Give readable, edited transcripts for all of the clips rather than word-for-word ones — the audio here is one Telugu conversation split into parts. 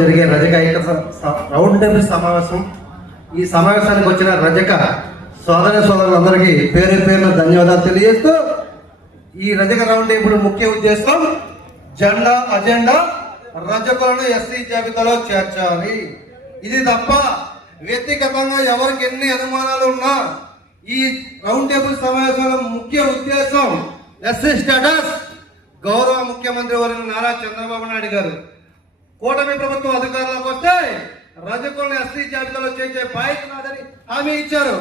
జరిగే రజక రౌండ్ టేబుల్ సమావేశం. ఈ సమావేశానికి వచ్చిన రజక సోదరులందరికీ పేరు పేరున ధన్యవాదాలు తెలియజేస్తూ, ఈ రజక రౌండ్ టేబుల్ ముఖ్య ఉద్దేశం అజెండా రజకులను ఎస్సీ జాబితాలో చేర్చాలి. ఇది తప్ప వ్యక్తిగతంగా ఎవరికి ఎన్ని అనుమానాలు ఉన్నా ఈ రౌండ్ టేబుల్ సమావేశాల ముఖ్య ఉద్దేశం ఎస్సీ స్టేటస్ గౌరవ ముఖ్యమంత్రి వర్యులు నారా చంద్రబాబు నాయుడు గారు కూటమి ప్రభుత్వం అధికారంలోకి వస్తే రజకులను ఎస్సీ జాబితాలో చేర్చే బాధ్యత నాదని హామీ ఇచ్చారు.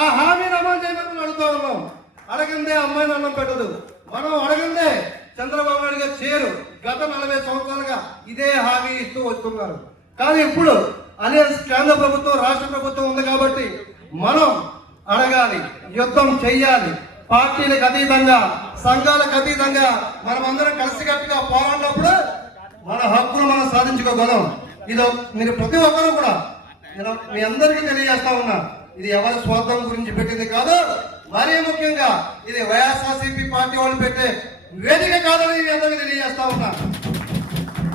ఆ హామీని అమలు చేయమని అడుగుతా ఉన్నాం. అడగందే అమ్మాయిని అన్నం పెట్టదు. మనం అడగందే చంద్రబాబు నాయుడు గారు చేయరు. గత 40 సంవత్సరాలుగా ఇదే హామీ ఇస్తూ వస్తున్నారు. కానీ ఇప్పుడు అలయన్స్ కేంద్ర ప్రభుత్వం రాష్ట్ర ప్రభుత్వం ఉంది కాబట్టి మనం అడగాలి, యుద్ధం చెయ్యాలి. పార్టీలకు అతీతంగా, సంఘాలకు అతీతంగా మనమందరం కలిసికట్టుగా పోరాడినప్పుడు మన హక్కులు మనం సాధించుకోగలం. ఇది మీరు ప్రతి ఒక్కరూ కూడా నేను మీ అందరికీ తెలియజేస్తా ఉన్నా, ఇది ఎవరి స్వార్థం గురించి పెట్టింది కాదు. మరీ ముఖ్యంగా ఇది వైఎస్ఆర్సీపీ పార్టీ వాళ్ళు పెట్టే వేదిక కాదని మీ అందరికీ తెలియజేస్తా ఉన్నా.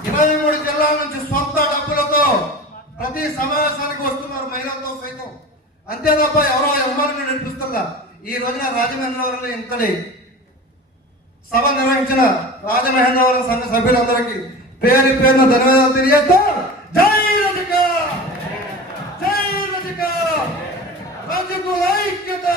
23 జిల్లాల నుంచి సొంత డబ్బులతో ప్రతి సమావేశానికి వస్తున్నారు, మహిళలతో సైతం. అంతే తప్ప ఎవరో అమ్మాయిని నడిపిస్తుందా? ఈ రోజున రాజమహేంద్రవరంలో ఇంతటి సభ నిర్వహించిన రాజమహేంద్రవరం సంఘ సభ్యులందరికీ పేరు పేరున ధన్యవాదాలు తెలియజేస్తూ, జై రజక, జై రజక, రజకుల ఐక్యత.